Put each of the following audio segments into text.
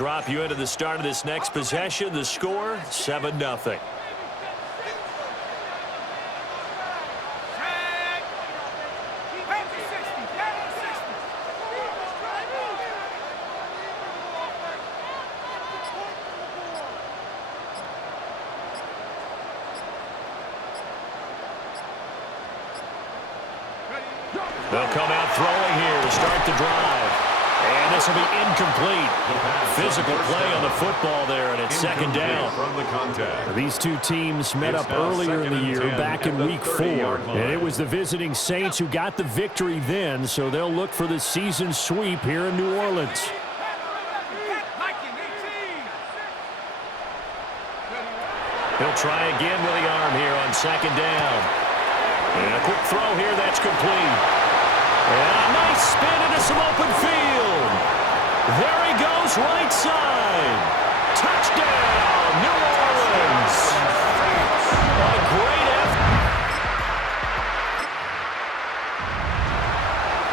drop you into the start of this next possession. The score, 7-0. They'll come out throwing here to start the drive. And this will be incomplete. Physical play on the football there, and it's second down. From the contact. These two teams met up earlier in the year, back in Week 4. And it was the visiting Saints who got the victory then, so they'll look for the season sweep here in New Orleans. He'll try again with the arm here on second down. And a quick throw here, that's complete. And a nice spin into some open field. There he goes, right side. Touchdown, New Orleans. A great effort.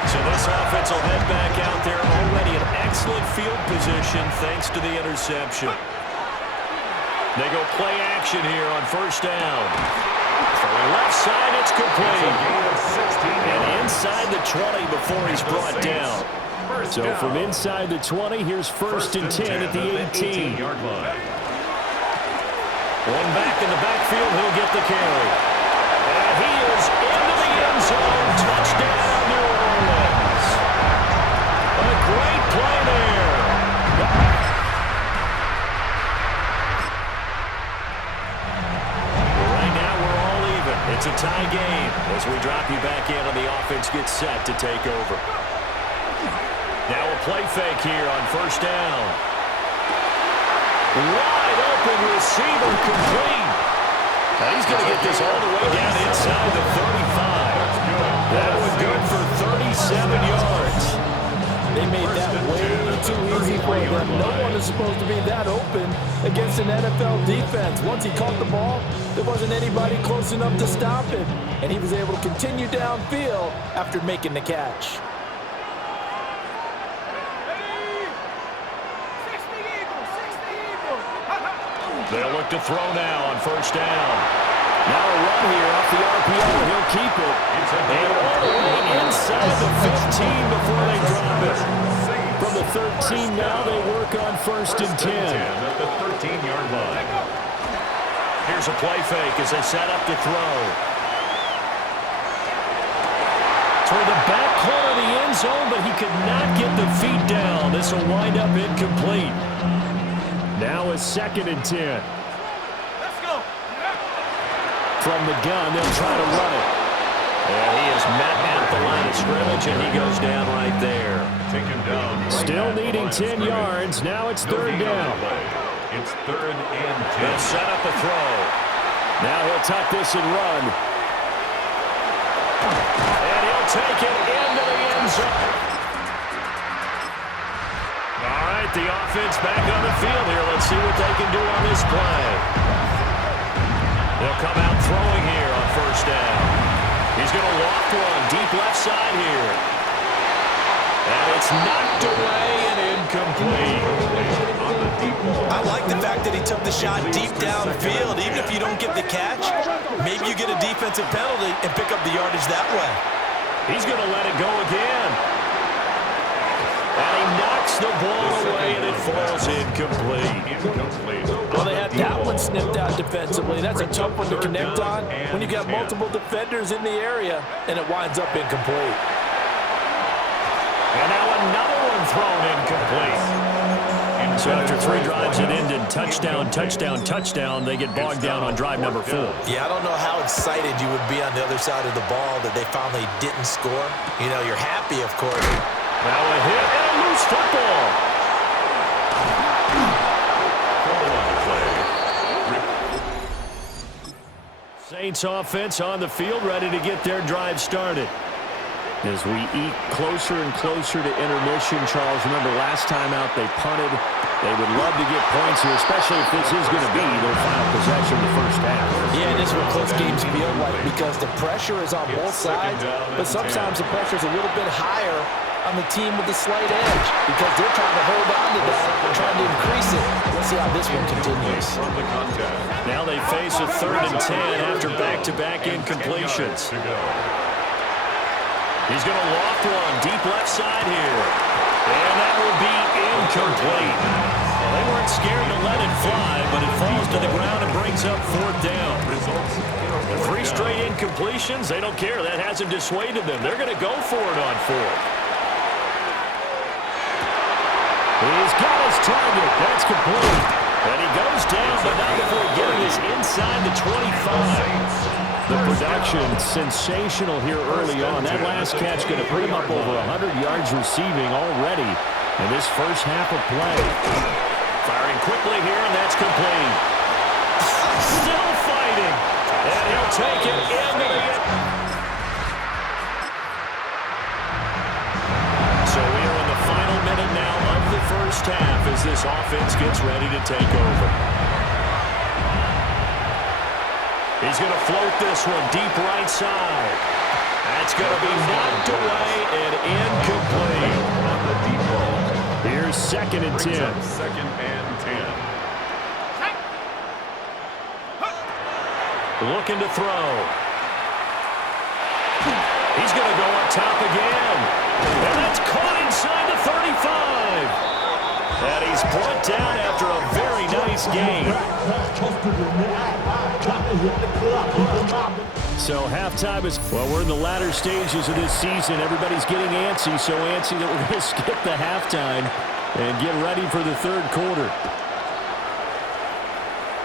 So this offense will head back out there already in excellent field position thanks to the interception. They go play action here on first down. Left side, it's complete. And inside the 20 before he's brought down. So from inside the 20, here's first and 10 at the 18. One back in the backfield, he'll get the carry. And he is into the end zone. Touchdown, New Orleans. A great play there. It's a tie game as we drop you back in and the offense gets set to take over. Now a play fake here on first down. Wide open receiver complete. Now he's going to get this all the way down inside the 35. That was good for 37 yards. They made that way too easy for them. No one is supposed to be that open against an NFL defense. Once he caught the ball, there wasn't anybody close enough to stop him. And he was able to continue downfield after making the catch. They'll look to throw now on first down. Now a run here off the RPO. He'll keep it. And all the way inside the 15 before they drop it. From the 13 now, they work on first and 10. At the 13-yard line. Here's a play fake as they set up to throw. Toward the back corner of the end zone, but he could not get the feet down. This will wind up incomplete. Now a second and 10. Let's go. From the gun, they'll try to run it. And he is met at the line of scrimmage, and he goes down right there. Take him down. Still needing 10 yards. Now it's third down. It's third and 10. They'll set up a throw. Now he'll tuck this and run. And he'll take it into the end zone. All right, the offense back on the field here. Let's see what they can do on this play. They'll come out throwing here on first down. He's going to loft one deep left side here. And it's knocked away and incomplete. I like the fact that he took the shot deep downfield. Even if you don't get the catch, maybe you get a defensive penalty and pick up the yardage that way. He's going to let it go again. And he knocks the ball away, and it falls incomplete. Well, they had that one snipped out defensively. That's a tough one to connect on when you got multiple defenders in the area, and it winds up incomplete. And now another one thrown incomplete. So after 3 drives that ended touchdown, touchdown, touchdown, they get bogged down on drive number 4. Yeah, I don't know how excited you would be on the other side of the ball that they finally didn't score. You know, you're happy, of course. Now a hit and a loose football. Saints offense on the field, ready to get their drive started. As we eat closer and closer to intermission, Charles, remember last time out they punted. They would love to get points here, especially if this is going to be their final possession of the first half. Yeah, and this is what close games feel like because the pressure is on both sides, but sometimes the pressure is a little bit higher on the team with the slight edge because they're trying to hold on to that, trying to increase it. Let's see how this one continues. From the contest. Now they face a 3rd and 10 after back-to-back incompletions. He's going to loft one deep left side here. And that will be incomplete. Well, they weren't scared to let it fly, but it falls to the ground and brings up 4th down. 3 straight incompletions, they don't care. That hasn't dissuaded them. They're going to go for it on 4th. He's got his target. That's complete. And he goes down, but not before getting this inside the 25. The production sensational here early on. That last catch going to put him up over 100 yards receiving already in this first half of play. Firing quickly here, and that's complete. Still fighting. And he'll take it into the end. So we are in the final minute now of the first half as this offense gets ready to take over. He's going to float this one deep right side. That's going to be knocked away and incomplete. Here's 2nd and 10. 2nd and 10. Looking to throw. He's going to go up top again. And that's caught inside the 35. And he's brought down after a very nice game. So halftime is, well, we're in the latter stages of this season. Everybody's getting antsy, so antsy that we're going to skip the halftime and get ready for the 3rd quarter.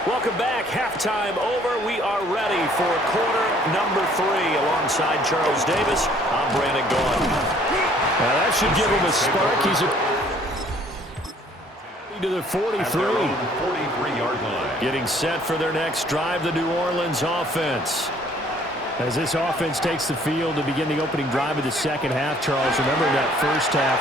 Welcome back. Halftime over. We are ready for quarter number 3 alongside Charles Davis. I'm Brandon Gaudin. Now that should give him a spark. He's to the 43. 43-yard line. Getting set for their next drive, the New Orleans offense. As this offense takes the field to begin the opening drive of the second half, Charles, remember that first half,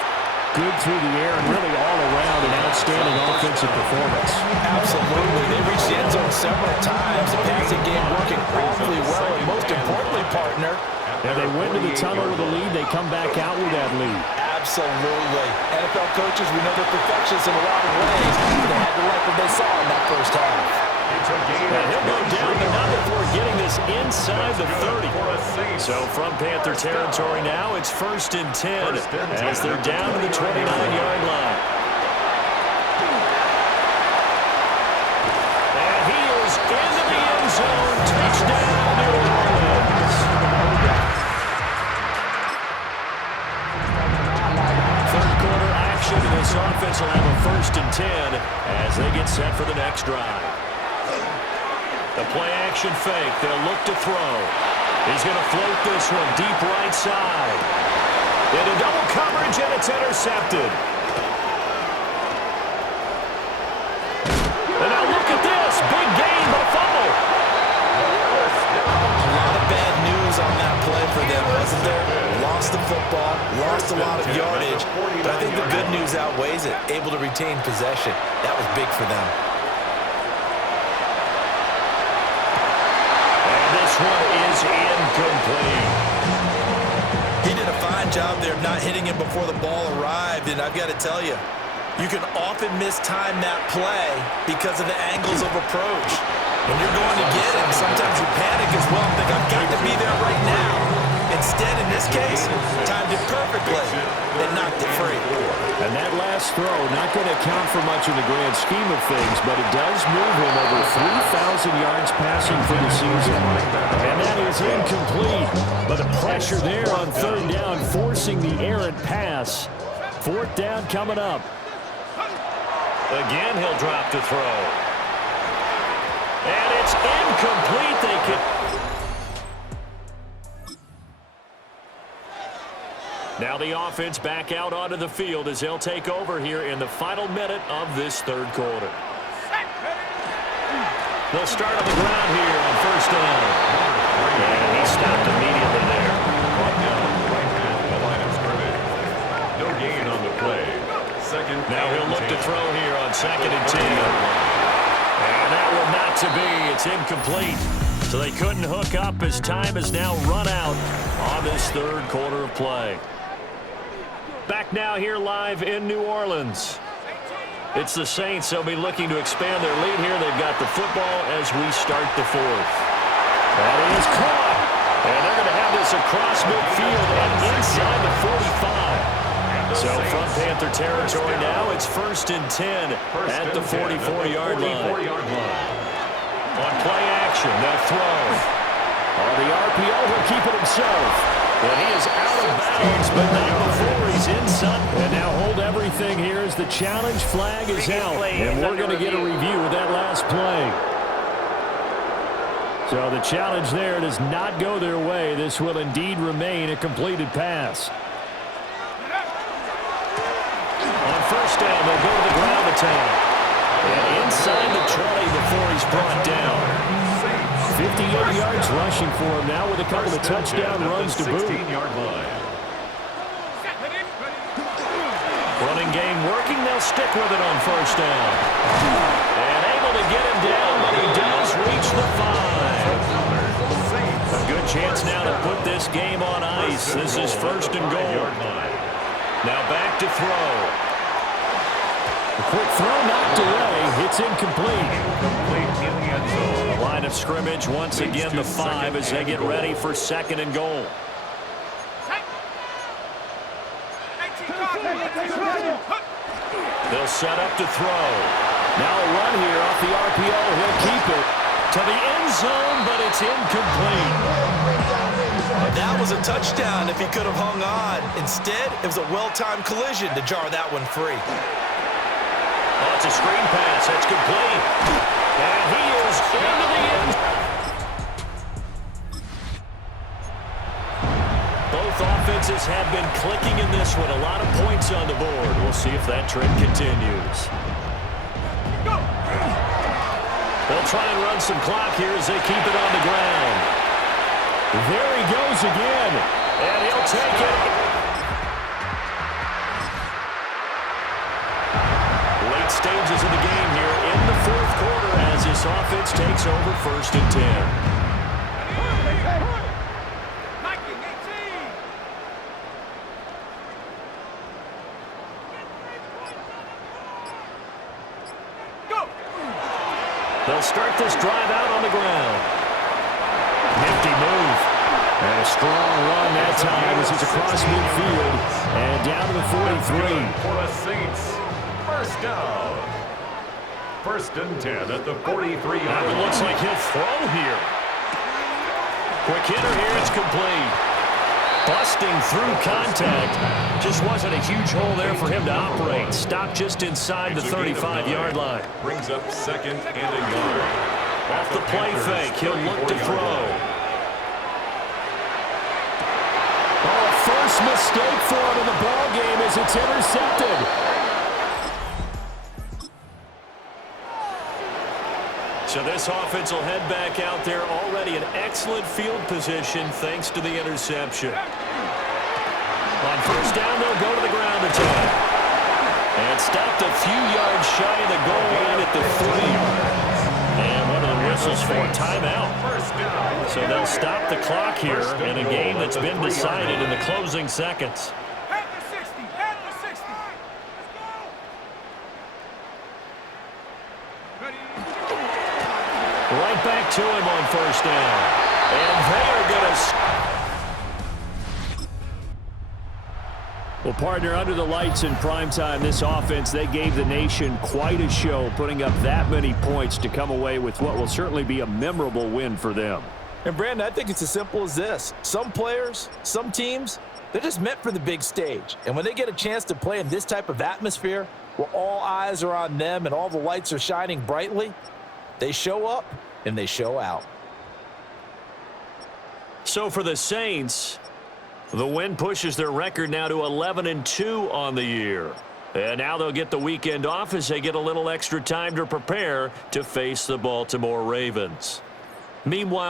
good through the air and really all around an outstanding offensive performance. Absolutely. They reached the end zone several times. The passing game working awfully well, and most importantly, partner, And they went to the tunnel with a lead. They come back out with that lead. absolutely. NFL coaches, we know they're perfectionists in a lot of ways, but they had to like what they saw in that first half. And he'll go down the number before getting this inside the 30. So from Panther territory now, it's 1st and 10 as they're down to the 29-yard line. And he is into the end zone. Touchdown, New Orleans. Third quarter action, and this offense will have a 1st and 10 as they get set for the next drive. The play-action fake. They'll look to throw. He's going to float this one deep right side. Into double coverage, and it's intercepted. And now look at this. Big gain, but a fumble. A lot of bad news on that play for them, wasn't there? Lost the football, lost a lot of yardage, but I think the good news outweighs it. Able to retain possession. That was big for them. One is incomplete. He did a fine job there of not hitting him before the ball arrived, and I've got to tell you, you can often mistime that play because of the angles of approach. When you're going to get him, sometimes you panic as well and think, I've got to be there right now. Instead, in this case, timed it perfectly and knocked it free. And that last throw, not going to count for much in the grand scheme of things, but it does move him over 3,000 yards passing for the season. And that is incomplete. But the pressure there on 3rd down, forcing the errant pass. 4th down coming up. Again, he'll drop to throw. And it's incomplete. They can... Now the offense back out onto the field as they'll take over here in the final minute of this 3rd quarter. They'll start on the ground here on 1st down. And he stopped immediately there. The line of scrimmage. No gain on the play. 2nd. Now he'll look to throw here on 2nd and 10. And that will not to be. It's incomplete. So they couldn't hook up as time has now run out on this 3rd quarter of play. Back now here live in New Orleans. It's the Saints. They'll be looking to expand their lead here. They've got the football as we start the fourth. That is caught. And they're going to have this across midfield and inside the 45. So from Panther territory now, it's 1st and 10 at the 44-yard line. On play action, they'll throw. On the RPO, he'll keep it himself. And he is out of bounds, but not before he's inside. And now hold everything here as the challenge flag is out. And we're going to get a review of that last play. So the challenge there does not go their way. This will indeed remain a completed pass. On first down, they'll go to the ground attack. And inside the 20 before he's brought down. 58 yards rushing for him now with a couple of touchdown runs to boot. Running game working. They'll stick with it on first down. And able to get him down, but he does reach the 5. A good chance now to put this game on ice. This is 1st and goal. Now back to throw. A quick throw knocked away. It's incomplete. The line of scrimmage once again the 5 as they get ready for 2nd and goal. They'll set up to throw. Now a run here off the RPO. He'll keep it to the end zone, but it's incomplete. That was a touchdown if he could have hung on. Instead, it was a well-timed collision to jar that one free. Oh, it's a screen pass. That's complete. And he is into the end. Both offenses have been clicking in this one. A lot of points on the board. We'll see if that trend continues. They'll try and run some clock here as they keep it on the ground. There he goes again. And he'll take it. Late stages of the game here in the 4th quarter as this offense takes over 1st and 10. They'll start this drive out on the ground. Nifty move. And a strong run that time as it's across midfield and down to the 43. For the Saints, 1st down. 1st and 10 at the 43-yard line. It looks like he'll throw here. Quick hitter here. It's complete. Busting through contact. Just wasn't a huge hole there for him to operate. Stopped just inside the 35-yard line. Brings up 2nd and a yard. Off the play fake, he'll look to throw. Oh, first mistake for him in the ball game as it's intercepted. So this offense will head back out there already in excellent field position thanks to the interception. On first down, they'll go to the ground attack. And stopped a few yards shy of the goal line at the 3. And one of the whistles for a timeout. So they'll stop the clock here in a game that's been decided in the closing seconds. Right back to him on first down. And they are going to... Well, partner, under the lights in primetime, this offense, they gave the nation quite a show, putting up that many points to come away with what will certainly be a memorable win for them. And, Brandon, I think it's as simple as this. Some players, some teams, they're just meant for the big stage. And when they get a chance to play in this type of atmosphere, where all eyes are on them and all the lights are shining brightly, they show up and they show out. So for the Saints, the win pushes their record now to 11-2 on the year. And now they'll get the weekend off as they get a little extra time to prepare to face the Baltimore Ravens. Meanwhile,